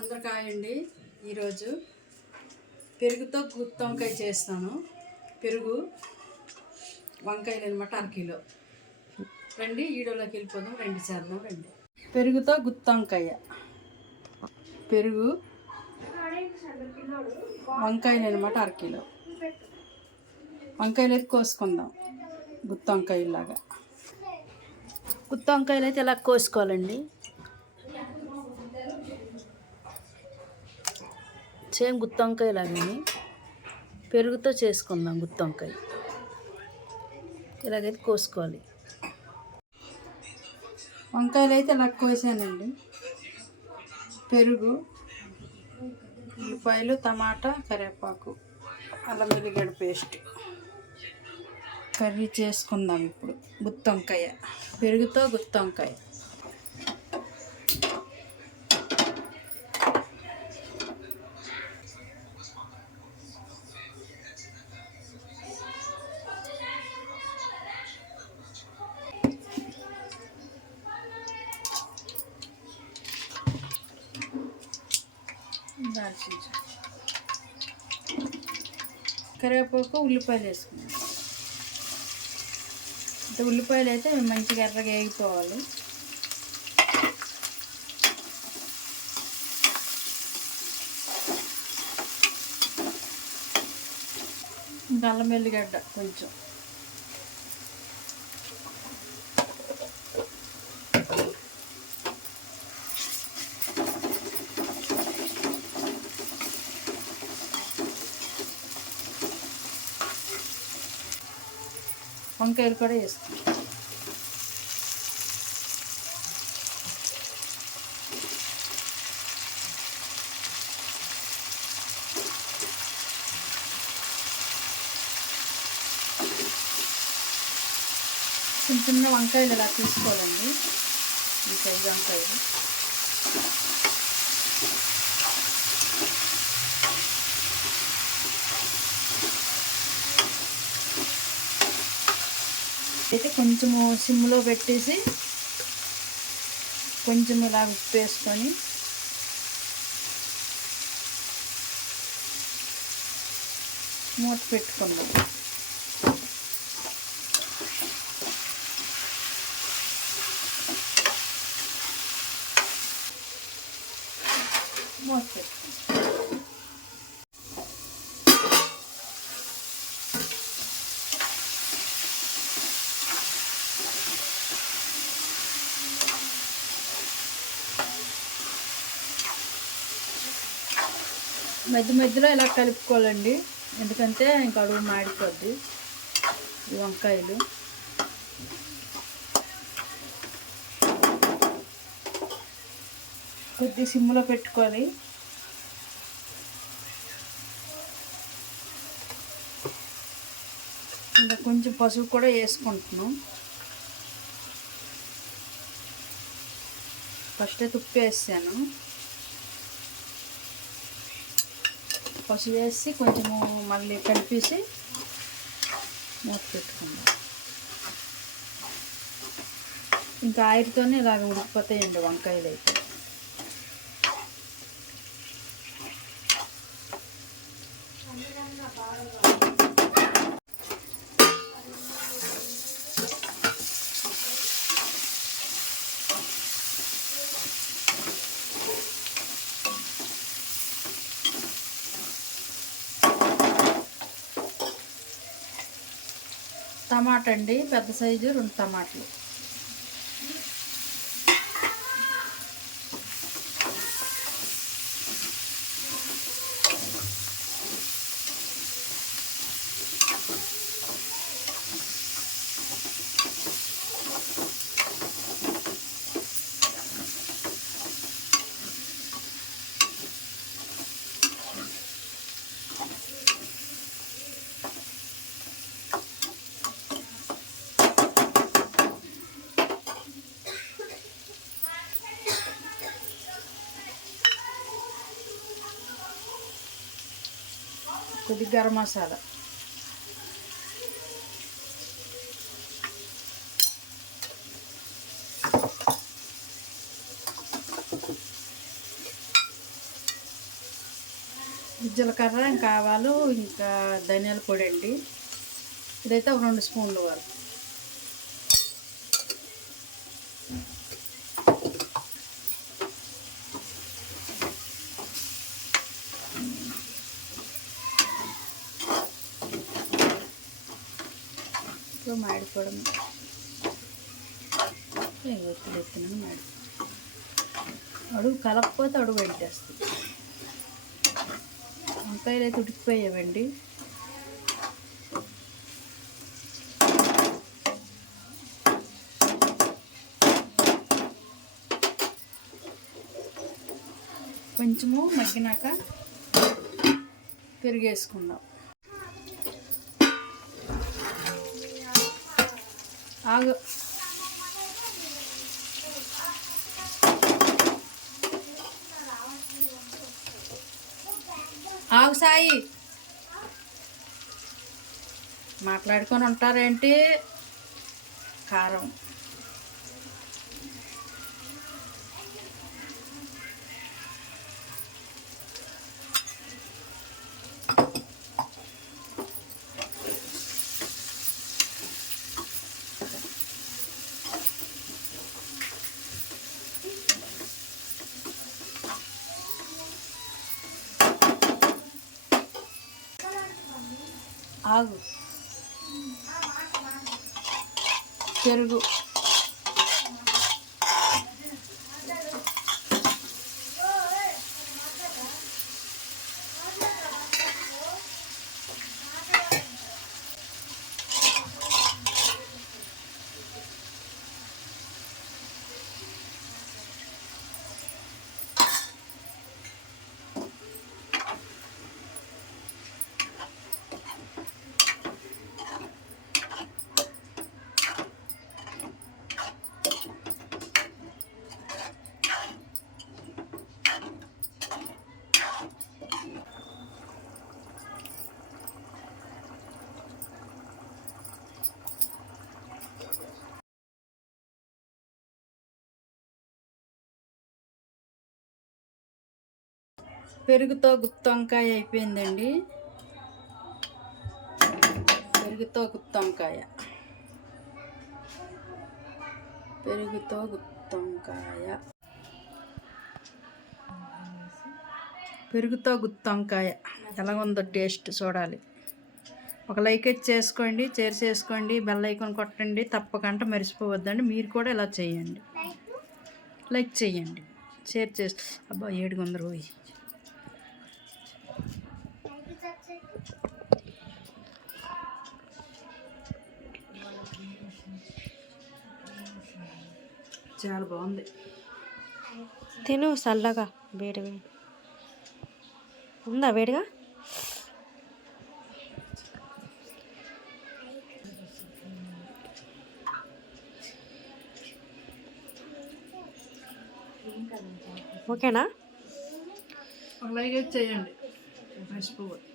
అందరికీ అండి ఈరోజు పెరుగుతో గుత్తి వంకాయ చేస్తాను. పెరుగు వంకాయలు అనమాట అరకిలో రండి ఈడోలోకి వెళ్ళిపోదాం. రెండు చేద్దాం రండి. పెరుగుతో గుత్తి వంకాయ. పెరుగు వంకాయలు అనమాట అరకిలో వంకాయలు అయితే కోసుకుందాం. గుత్తి వంకాయలాగా గుత్తి వంకాయలు అయితే ఇలా కోసుకోవాలండి? సేమ్ గుత్తొంకాయ లాగానే పెరుగుతో చేసుకుందాం గుత్తొంకాయ. ఇలాగైతే కోసుకోవాలి. వంకాయలు అయితే ఇలా కోసానండి. పెరుగు ఉల్లిపాయలు టమాటా కరివేపాకు అల్లం వెల్లిగడ్డ పేస్ట్. కర్రీ చేసుకుందాం ఇప్పుడు గుత్తొంకాయ. పెరుగుతో గుత్తొంకాయ. దాల్చిన కరివేపాకు ఉల్లిపాయలు వేసుకున్నాం అంటే ఉల్లిపాయలు అయితే మంచిగా ఎర్రగా వేగిపోవాలి. ఇంకా అల్లం వెల్లిగడ్డ కొంచెం. వంకాయలు కూడా వేసుకుంటాం చిన్న చిన్న వంకాయలు ఇలా తీసుకోవాలండి. ఈ సైజు వంకాయలు. అయితే కొంచెము సిమ్లో పెట్టేసి కొంచెం ఇలా ఉప్పు వేసుకొని మూత పెట్టుకుందాం. మూత పెట్టుకుందాం. మధ్య మధ్యలో ఇలా కలుపుకోవాలండి. ఎందుకంటే ఇంకా అడుగు మాడిపోద్ది. ఈ వంకాయలు. కొద్ది సిమ్లో పెట్టుకోవాలి ఇంకా కొంచెం పసుపు కూడా వేసుకుంటున్నాం. ఫస్ట్ తుప్పేసాను ఉప్పు వేసాను పసుపు వేసి కొంచెము మళ్ళీ కలిపేసి మూత పెట్టుకుందాం. ఇంకా ఆయిల్తోనే ఇలాగ ఉడికిపోతాయండి వంకాయలు అయితే. టమాటా అండి పెద్ద సైజు రెండు టమాటాలు. కొద్ది గరం మసాలా. జీలకర్ర ఇంకా ఆవాలు ఇంకా ధనియాల పొడి అండి. ఇదైతే ఒక రెండు స్పూన్లు వరకు. సో మాడిపోవడం. ఎత్తులు ఎత్తిన మాడి అడుగు కలపకపోతే అడుగు పెట్టేస్తుంది వంకాయలు అయితే ఉడికిపోయావండి. కొంచెము మగ్గినాక పెరిగేసుకుందాం. ఆగు. ఆగు సాయి. మాట్లాడుకొని ఉంటారేంటి? కారం. ఆగు. పెరుగు పెరుగుతో గుత్తి వంకాయ అయిపోయిందండి. పెరుగుతో గుత్తి వంకాయ పెరుగుతో గుత్తి వంకాయ పెరుగుతో గుత్తి వంకాయ ఎలా ఉందో టేస్ట్ చూడాలి. ఒక లైక్ అయితే చేసుకోండి చేర్ చేసుకోండి బెల్ ఐకాన్ కొట్టండి తప్పకుండా మర్చిపోవద్దండి. మీరు కూడా ఇలా చేయండి. లైక్ చేయండి. షేర్ చేస్తా అబ్బా ఏడు వందలు పోయి. చాలా బాగుంది. తిను చల్లగా వేడిగా ఉందా వేడిగా? ఓకేనా? అయితే చేయండి. మర్చిపోవద్దు